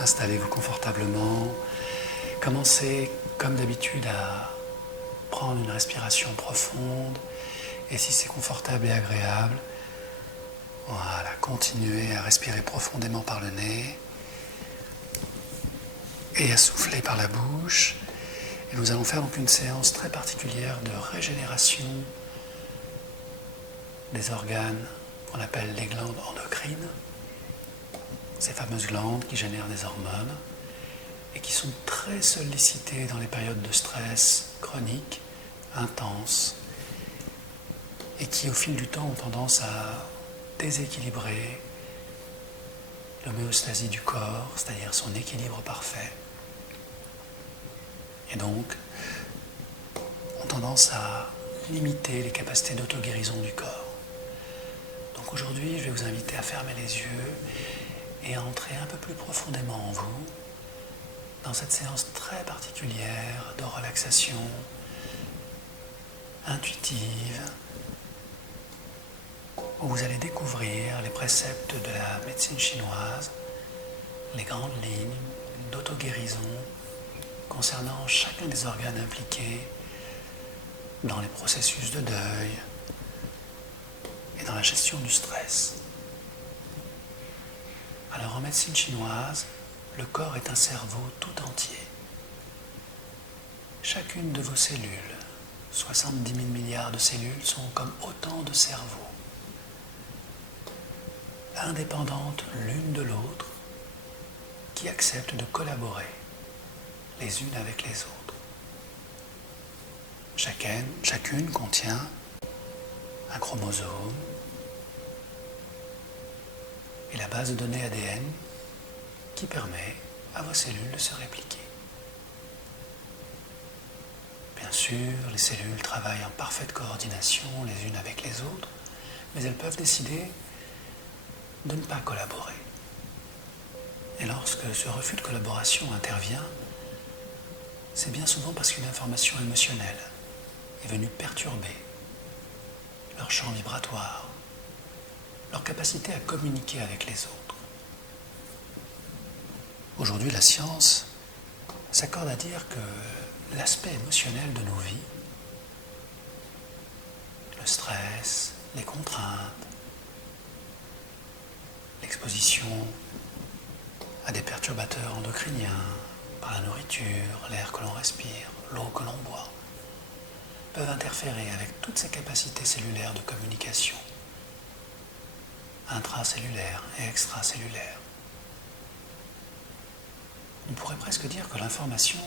Installez-vous confortablement. Commencez comme d'habitude à prendre une respiration profonde. Et si c'est confortable et agréable, voilà, continuez à respirer profondément par le nez et à souffler par la bouche. Et nous allons faire donc une séance très particulière de régénération des organes qu'on appelle les glandes endocrines, ces fameuses glandes qui génèrent des hormones et qui sont très sollicitées dans les périodes de stress chronique, intense, et qui au fil du temps ont tendance à déséquilibrer l'homéostasie du corps, c'est-à-dire son équilibre parfait, et donc ont tendance à limiter les capacités d'auto-guérison du corps. Donc aujourd'hui, je vais vous inviter à fermer les yeux et à entrer un peu plus profondément en vous, dans cette séance très particulière de relaxation intuitive, où vous allez découvrir les préceptes de la médecine chinoise, les grandes lignes d'auto-guérison concernant chacun des organes impliqués dans les processus de deuil et dans la gestion du stress. Alors en médecine chinoise, le corps est un cerveau tout entier. Chacune de vos cellules, 70 000 milliards de cellules, sont comme autant de cerveaux, indépendantes l'une de l'autre, qui acceptent de collaborer les unes avec les autres. Chacune contient un chromosome et la base de données ADN qui permet à vos cellules de se répliquer. Bien sûr, les cellules travaillent en parfaite coordination les unes avec les autres, mais elles peuvent décider de ne pas collaborer. Et lorsque ce refus de collaboration intervient, c'est bien souvent parce qu'une information émotionnelle est venue perturber leur champ vibratoire, leur capacité à communiquer avec les autres. Aujourd'hui, la science s'accorde à dire que l'aspect émotionnel de nos vies, le stress, les contraintes, l'exposition à des perturbateurs endocriniens par la nourriture, l'air que l'on respire, l'eau que l'on boit, peuvent interférer avec toutes ces capacités cellulaires de communication, intracellulaires et extracellulaires. On pourrait presque dire que l'information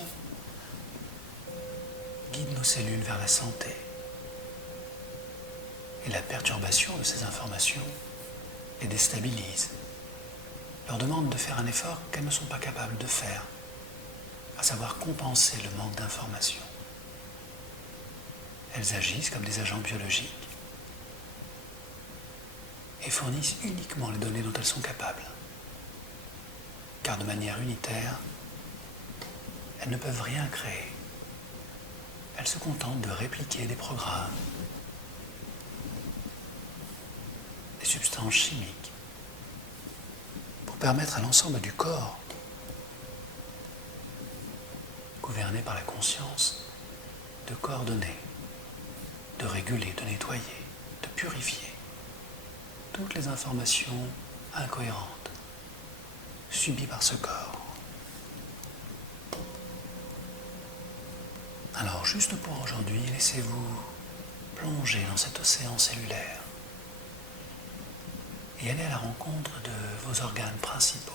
guide nos cellules vers la santé. Et la perturbation de ces informations les déstabilise, leur demande de faire un effort qu'elles ne sont pas capables de faire, à savoir compenser le manque d'informations. Elles agissent comme des agents biologiques et fournissent uniquement les données dont elles sont capables. Car de manière unitaire, elles ne peuvent rien créer. Elles se contentent de répliquer des programmes, des substances chimiques, pour permettre à l'ensemble du corps, gouverné par la conscience, de coordonner, de réguler, de nettoyer, de purifier toutes les informations incohérentes subies par ce corps. Alors, juste pour aujourd'hui, laissez-vous plonger dans cet océan cellulaire et allez à la rencontre de vos organes principaux.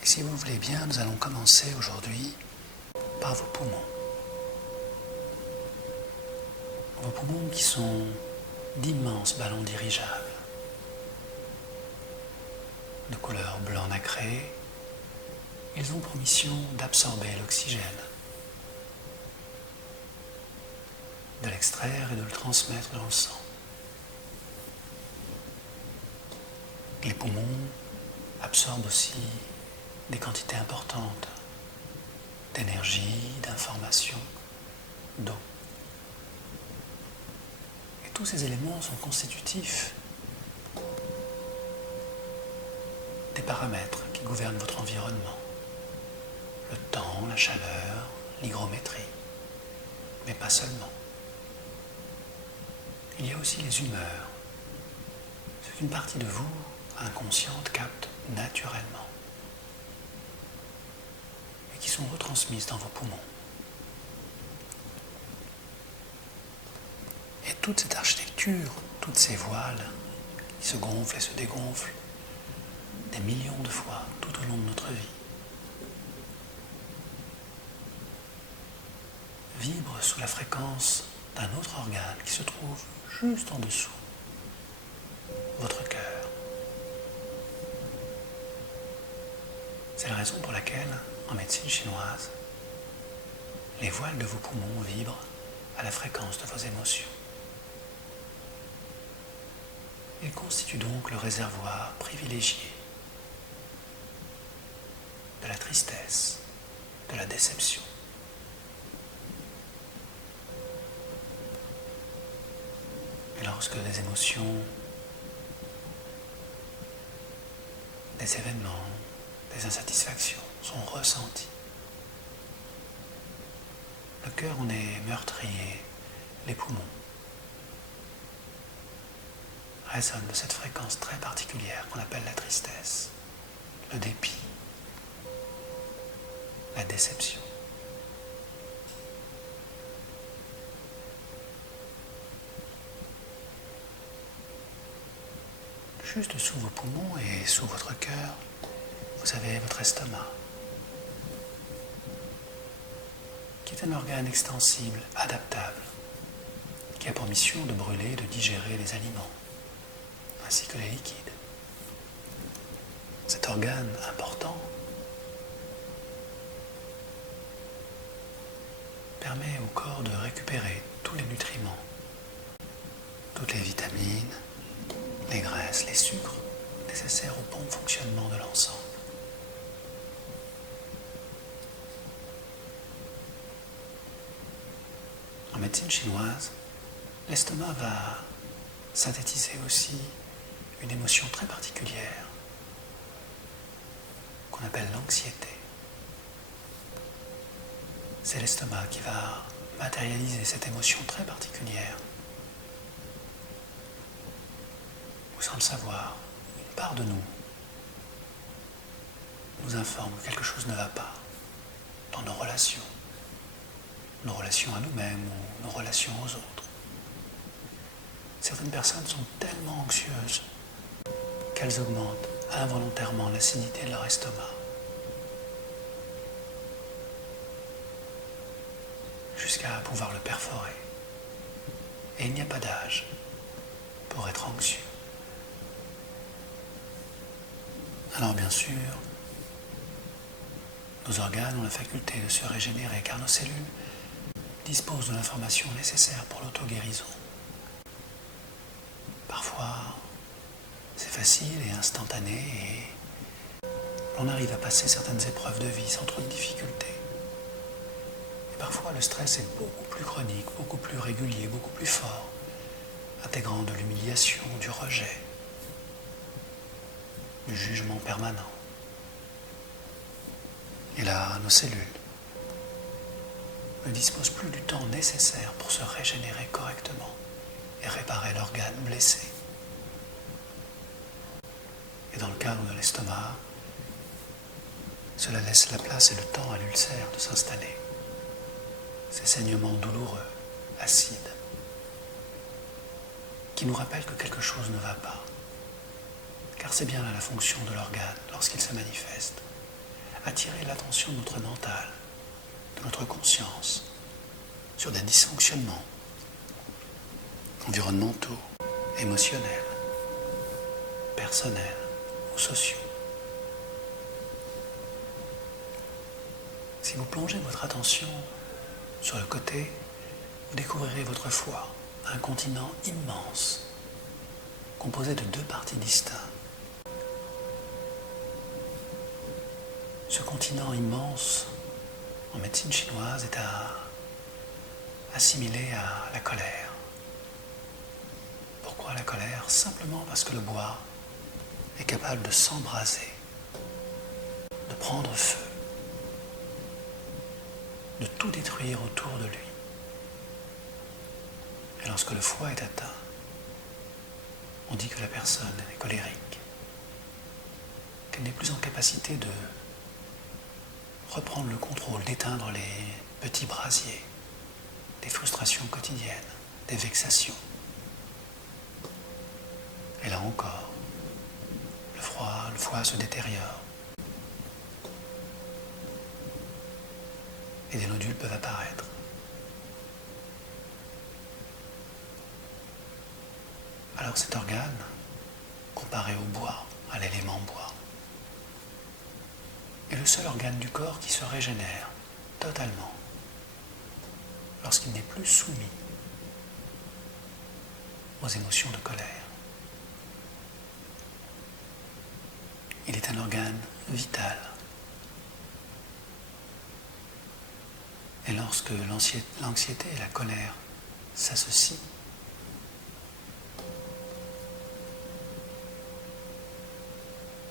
Et si vous voulez bien, nous allons commencer aujourd'hui par vos poumons. Vos poumons qui sont d'immenses ballons dirigeables, de couleur blanc nacré. Ils ont pour mission d'absorber l'oxygène, de l'extraire et de le transmettre dans le sang. Les poumons absorbent aussi des quantités importantes d'énergie, d'informations, d'eau. Et tous ces éléments sont constitutifs des paramètres qui gouvernent votre environnement. Le temps, la chaleur, l'hygrométrie, mais pas seulement. Il y a aussi les humeurs, ce qu'une partie de vous, inconsciente, capte naturellement et qui sont retransmises dans vos poumons. Et toute cette architecture, toutes ces voiles qui se gonflent et se dégonflent des millions de fois tout au long de notre vie, vibrent sous la fréquence d'un autre organe qui se trouve juste en dessous, votre cœur. C'est la raison pour laquelle, en médecine chinoise, les voiles de vos poumons vibrent à la fréquence de vos émotions. Ils constituent donc le réservoir privilégié de la tristesse, de la déception. Et lorsque des émotions, des événements, des insatisfactions sont ressenties, le cœur en est meurtrier, les poumons résonnent de cette fréquence très particulière qu'on appelle la tristesse, le dépit, la déception. Juste sous vos poumons et sous votre cœur, vous avez votre estomac, qui est un organe extensible, adaptable, qui a pour mission de brûler et de digérer les aliments, ainsi que les liquides. Cet organe important permet au corps de récupérer tous les nutriments, toutes les vitamines, les graisses, les sucres nécessaires au bon fonctionnement de l'ensemble. En médecine chinoise, l'estomac va synthétiser aussi une émotion très particulière qu'on appelle l'anxiété. C'est l'estomac qui va matérialiser cette émotion très particulière où, sans le savoir, une part de nous nous informe que quelque chose ne va pas dans nos relations à nous-mêmes ou nos relations aux autres. Certaines personnes sont tellement anxieuses qu'elles augmentent involontairement l'acidité de leur estomac, jusqu'à pouvoir le perforer. Et il n'y a pas d'âge pour être anxieux. Alors bien sûr, nos organes ont la faculté de se régénérer car nos cellules disposent de l'information nécessaire pour l'auto-guérison. Parfois, c'est facile et instantané et l'on arrive à passer certaines épreuves de vie sans trop de difficultés. Et parfois, le stress est beaucoup plus chronique, beaucoup plus régulier, beaucoup plus fort, intégrant de l'humiliation, du rejet, du jugement permanent. Et là, nos cellules ne disposent plus du temps nécessaire pour se régénérer correctement et réparer l'organe blessé. Et dans le cadre de l'estomac, cela laisse la place et le temps à l'ulcère de s'installer. Ces saignements douloureux, acides, qui nous rappellent que quelque chose ne va pas. Car c'est bien là la fonction de l'organe lorsqu'il se manifeste. Attirer l'attention de notre mental, de notre conscience, sur des dysfonctionnements environnementaux, émotionnels, personnels ou sociaux. Si vous plongez votre attention sur le côté, vous découvrirez votre foie, un continent immense, composé de deux parties distinctes. Ce continent immense, en médecine chinoise, est assimilé à la colère. Pourquoi la colère? Simplement parce que le bois est capable de s'embraser de prendre feu, de tout détruire autour de lui. Et lorsque le foie est atteint, on dit que la personne est colérique, qu'elle n'est plus en capacité de reprendre le contrôle, d'éteindre les petits brasiers, des frustrations quotidiennes, des vexations. Et là encore, le foie se détériore. Et des nodules peuvent apparaître. Alors cet organe, comparé au bois, à l'élément bois, est le seul organe du corps qui se régénère totalement lorsqu'il n'est plus soumis aux émotions de colère. Il est un organe vital. Et lorsque l'anxiété et la colère s'associent,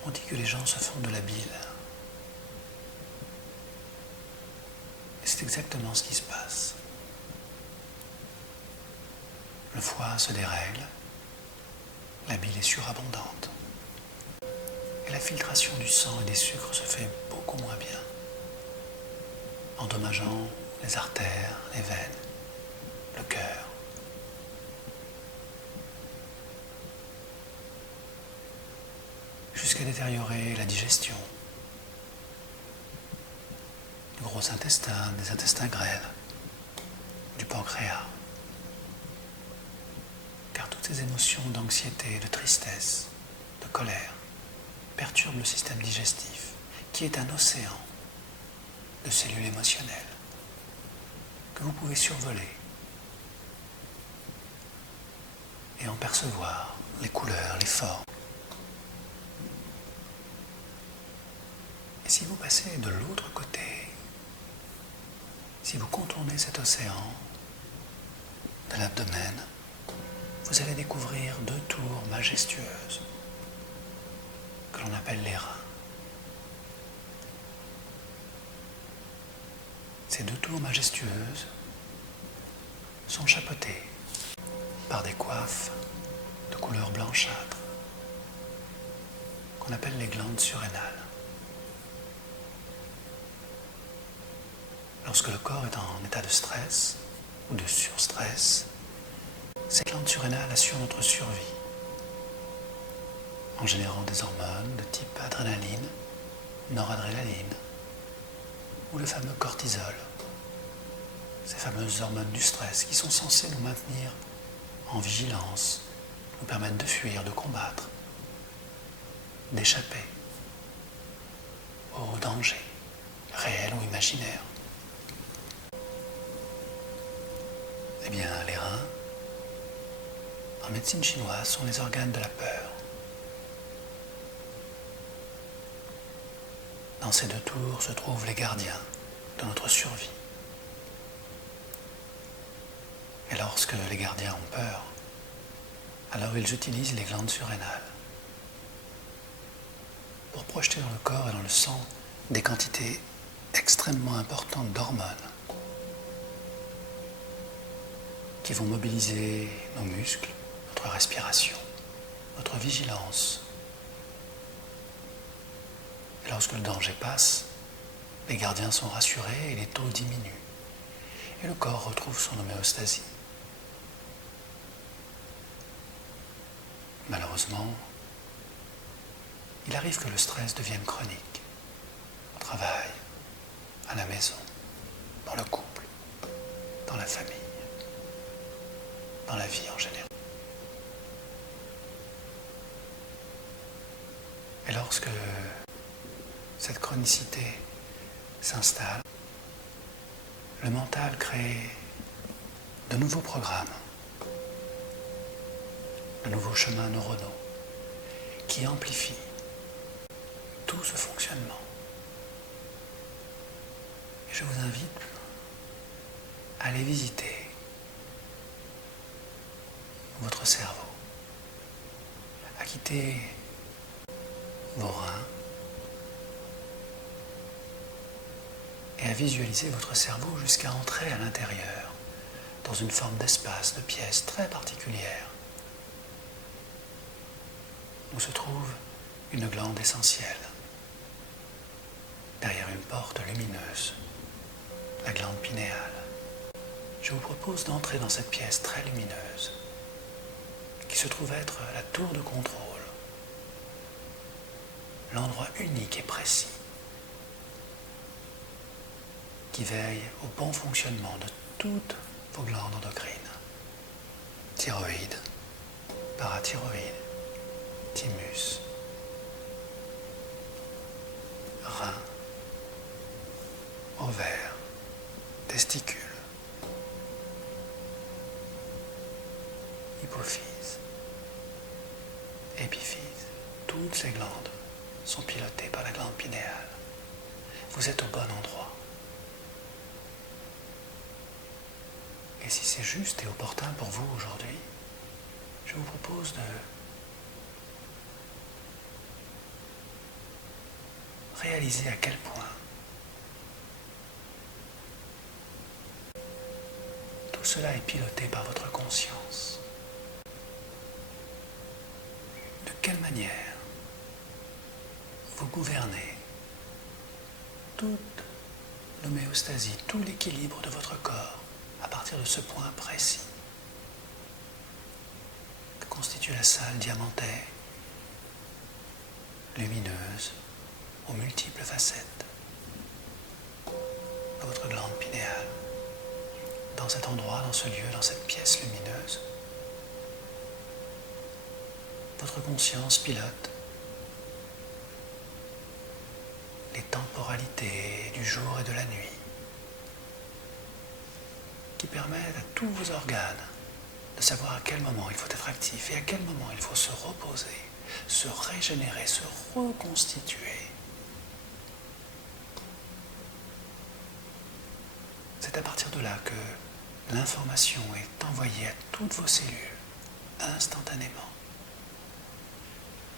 on dit que les gens se font de la bile. Et c'est exactement ce qui se passe. Le foie se dérègle, la bile est surabondante. Et la filtration du sang et des sucres se fait beaucoup moins bien, endommageant les artères, les veines, le cœur. Jusqu'à détériorer la digestion, du gros intestin, des intestins grêles, du pancréas. Car toutes ces émotions d'anxiété, de tristesse, de colère perturbent le système digestif, qui est un océan de cellules émotionnelles que vous pouvez survoler et en percevoir les couleurs, les formes. Et si vous passez de l'autre côté, si vous contournez cet océan de l'abdomen, vous allez découvrir 2 tours majestueuses que l'on appelle les reins. Ces 2 tours majestueuses sont chapeautées par des coiffes de couleur blanchâtre qu'on appelle les glandes surrénales. Lorsque le corps est en état de stress ou de surstress, ces glandes surrénales assurent notre survie en générant des hormones de type adrénaline, noradrénaline ou le fameux cortisol, ces fameuses hormones du stress qui sont censées nous maintenir en vigilance, nous permettre de fuir, de combattre, d'échapper aux dangers réels ou imaginaires. Eh bien, les reins, en médecine chinoise, sont les organes de la peur. Dans ces 2 tours se trouvent les gardiens de notre survie. Et lorsque les gardiens ont peur, alors ils utilisent les glandes surrénales pour projeter dans le corps et dans le sang des quantités extrêmement importantes d'hormones qui vont mobiliser nos muscles, notre respiration, notre vigilance. Et lorsque le danger passe, les gardiens sont rassurés et les taux diminuent. Et le corps retrouve son homéostasie. Malheureusement, il arrive que le stress devienne chronique, au travail, à la maison, dans le couple, dans la famille, dans la vie en général. Et lorsque cette chronicité s'installe, le mental crée de nouveaux programmes, de nouveaux chemins neuronaux qui amplifient tout ce fonctionnement. Et je vous invite à aller visiter votre cerveau, à quitter vos reins et à visualiser votre cerveau jusqu'à entrer à l'intérieur, dans une forme d'espace, de pièce très particulière, où se trouve une glande essentielle, derrière une porte lumineuse, la glande pinéale. Je vous propose d'entrer dans cette pièce très lumineuse, qui se trouve être la tour de contrôle, l'endroit unique et précis, qui veille au bon fonctionnement de toutes vos glandes endocrines, thyroïde, parathyroïde, thymus, rein, ovaire, testicules, hypophyse, épiphyse. Toutes ces glandes sont pilotées par la glande pinéale. Vous êtes au bon endroit. Et si c'est juste et opportun pour vous aujourd'hui, je vous propose de réaliser à quel point tout cela est piloté par votre conscience. De quelle manière vous gouvernez toute l'homéostasie, tout l'équilibre de votre corps à partir de ce point précis que constitue la salle diamantée, lumineuse, aux multiples facettes de votre glande pinéale. Dans cet endroit, dans ce lieu, dans cette pièce lumineuse, votre conscience pilote les temporalités du jour et de la nuit, qui permettent à tous vos organes de savoir à quel moment il faut être actif et à quel moment il faut se reposer, se régénérer, se reconstituer. C'est à partir de là que l'information est envoyée à toutes vos cellules instantanément,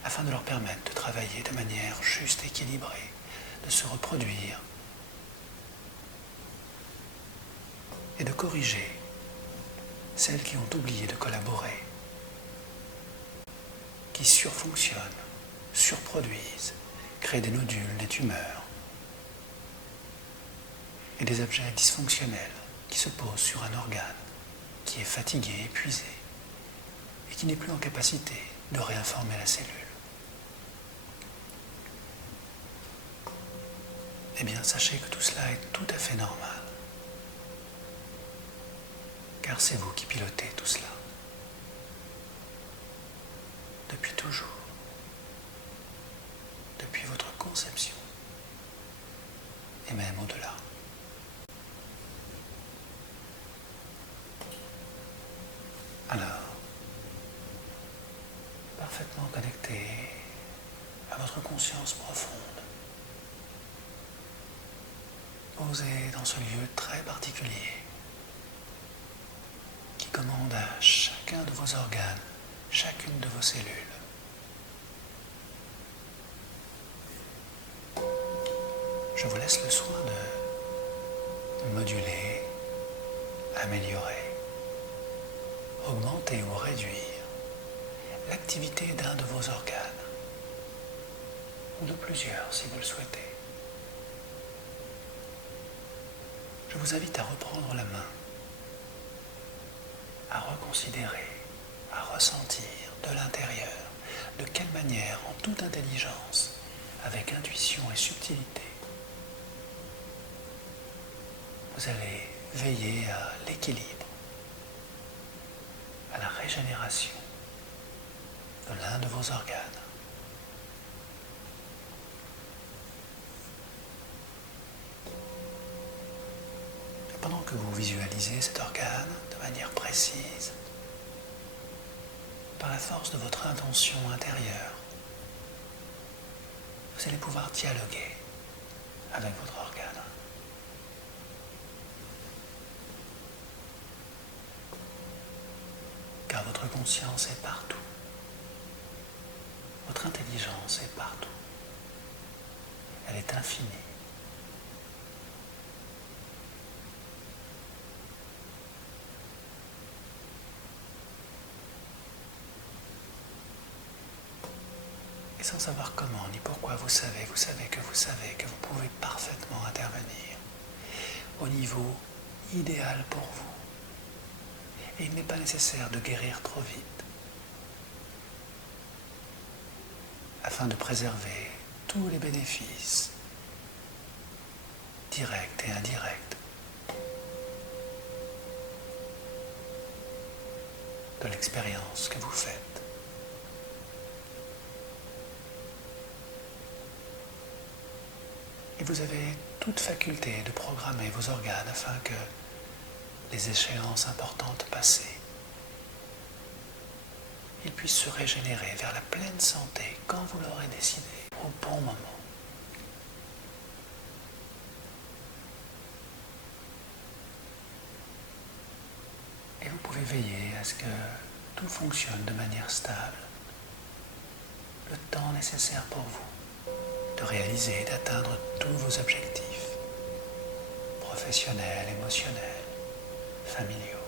afin de leur permettre de travailler de manière juste, équilibrée, de se reproduire et de corriger celles qui ont oublié de collaborer, qui surfonctionnent, surproduisent, créent des nodules, des tumeurs et des objets dysfonctionnels qui se posent sur un organe qui est fatigué, épuisé et qui n'est plus en capacité de réinformer la cellule. Eh bien, sachez que tout cela est tout à fait normal, car c'est vous qui pilotez tout cela, depuis toujours, depuis votre conception, et même au-delà. Alors, parfaitement connecté à votre conscience profonde, posé dans ce lieu très particulier qui commande à chacun de vos organes, chacune de vos cellules. Je vous laisse le soin de moduler, améliorer, augmenter ou réduire l'activité d'un de vos organes, ou de plusieurs si vous le souhaitez. Je vous invite à reprendre la main, à reconsidérer, à ressentir de l'intérieur de quelle manière, en toute intelligence, avec intuition et subtilité, vous allez veiller à l'équilibre, à la régénération de l'un de vos organes. Pendant que vous visualisez cet organe de manière précise, par la force de votre intention intérieure, vous allez pouvoir dialoguer avec votre organe. Car votre conscience est partout. Votre intelligence est partout. Elle est infinie. sans savoir comment ni pourquoi vous savez que vous pouvez parfaitement intervenir au niveau idéal pour vous. Et il n'est pas nécessaire de guérir trop vite afin de préserver tous les bénéfices directs et indirects de l'expérience que vous faites. Et vous avez toute faculté de programmer vos organes afin que les échéances importantes passées, ils puissent se régénérer vers la pleine santé quand vous l'aurez décidé, au bon moment. Et vous pouvez veiller à ce que tout fonctionne de manière stable, le temps nécessaire pour vous de réaliser et d'atteindre tous vos objectifs, professionnels, émotionnels, familiaux.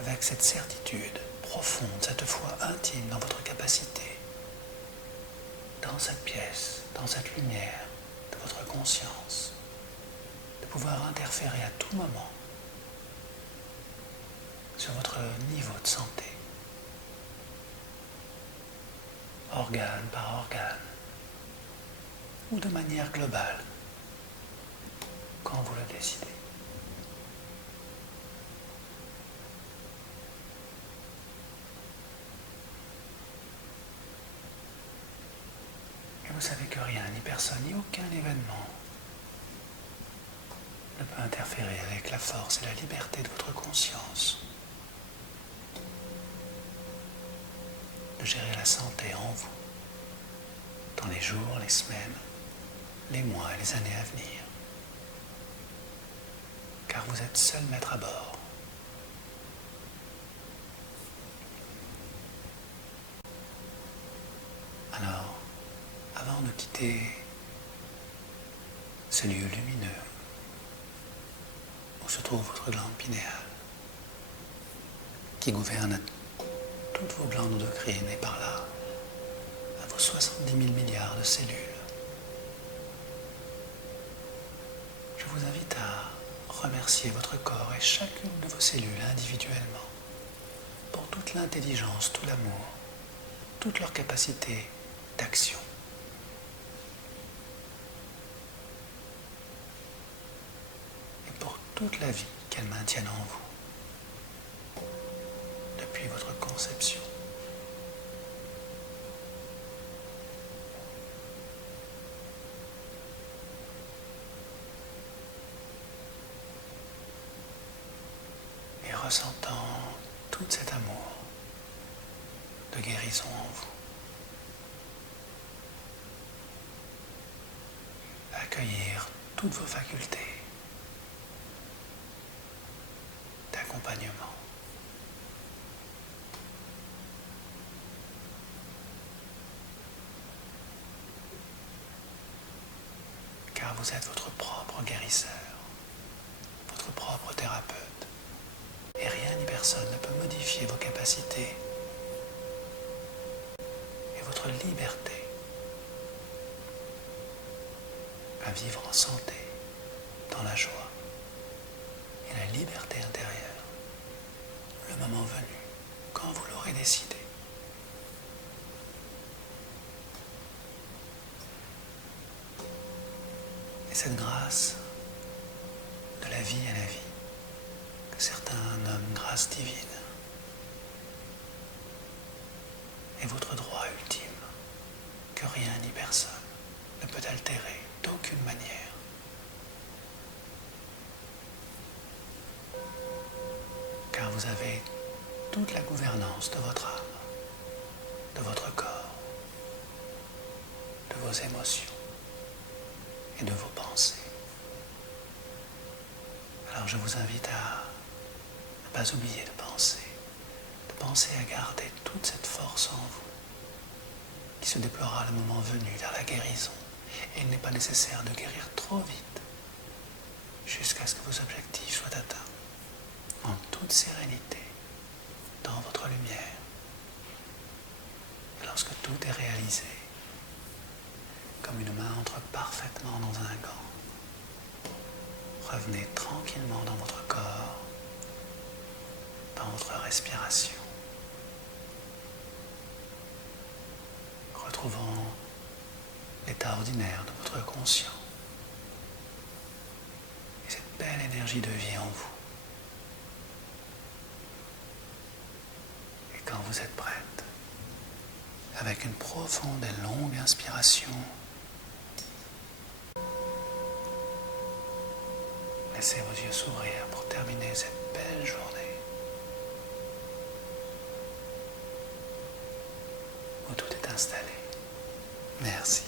Avec cette certitude profonde, cette foi intime dans votre capacité, dans cette pièce, dans cette lumière de votre conscience, de pouvoir interférer à tout moment sur votre niveau de santé, organe par organe, ou de manière globale, quand vous le décidez. Et vous savez que rien, ni personne, ni aucun événement ne peut interférer avec la force et la liberté de votre conscience de gérer la santé en vous, dans les jours, les semaines, les mois et les années à venir. Car vous êtes seul maître à bord. Alors, avant de quitter ce lieu lumineux où se trouve votre glande pinéale, qui gouverne toutes vos glandes endocrines et par là à vos 70 000 milliards de cellules, je vous invite à remercier votre corps et chacune de vos cellules individuellement pour toute l'intelligence, tout l'amour, toute leur capacité d'action. Et pour toute la vie qu'elles maintiennent en vous depuis votre conception. Et ressentant tout cet amour de guérison en vous. Accueillir toutes vos facultés d'accompagnement. Car vous êtes votre propre guérisseur, votre propre thérapeute. Et rien ni personne ne peut modifier vos capacités et votre liberté à vivre en santé, dans la joie et la liberté intérieure, le moment venu, quand vous l'aurez décidé. Et cette grâce de la vie à la vie, que certains nomment grâce divine, est votre droit ultime, que rien ni personne ne peut altérer d'aucune manière. Car vous avez toute la gouvernance de votre âme, de votre corps, de vos émotions et de vos pensées. Alors je vous invite à ne pas oublier de penser à garder toute cette force en vous, qui se déploiera le moment venu vers la guérison. Et il n'est pas nécessaire de guérir trop vite, jusqu'à ce que vos objectifs soient atteints, en toute sérénité, dans votre lumière, Et lorsque tout est réalisé, comme une main entre parfaitement dans un gant, revenez tranquillement dans votre corps, dans votre respiration, retrouvant l'état ordinaire de votre conscient et cette belle énergie de vie en vous. Et quand vous êtes prête, avec une profonde et longue inspiration, laissez vos yeux s'ouvrir pour terminer cette belle journée où tout est installé. Merci.